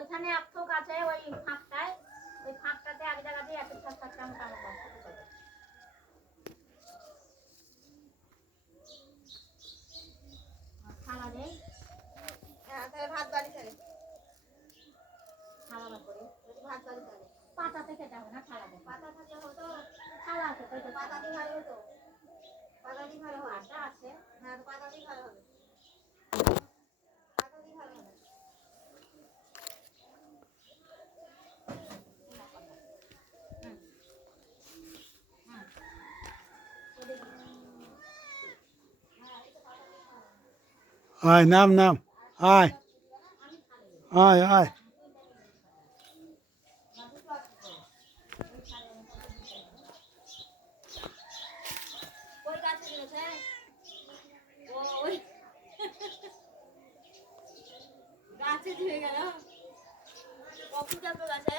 ওইখানে এক থোক আছে ওই ফাঁকটায়, ওই ফাঁকটাতে এক জায়গাতে এক থাক থাকতে আমি কাম করতে থালা দেই। হ্যাঁ তাহলে ভাত বাড়ি চলে, থালা করে ভাত বাড়ি চলে। পাতাতে খেতে হবে না, থালা দেই। পাতা থাকলে হতো, থালা আছে তো, পাতা দিয়ে ভালো হতো, পাতা দিয়ে ভালো হয়। আটা আছে। হ্যাঁ তো পাতা দিয়ে ভালো হবে, পাতা দিয়ে ভালো হবে। আয় নাম নাম আয় আয় আয় ওই গাছে গেছে, ওই গাছে ধুয়ে গেল, কখন যাবে গাছে?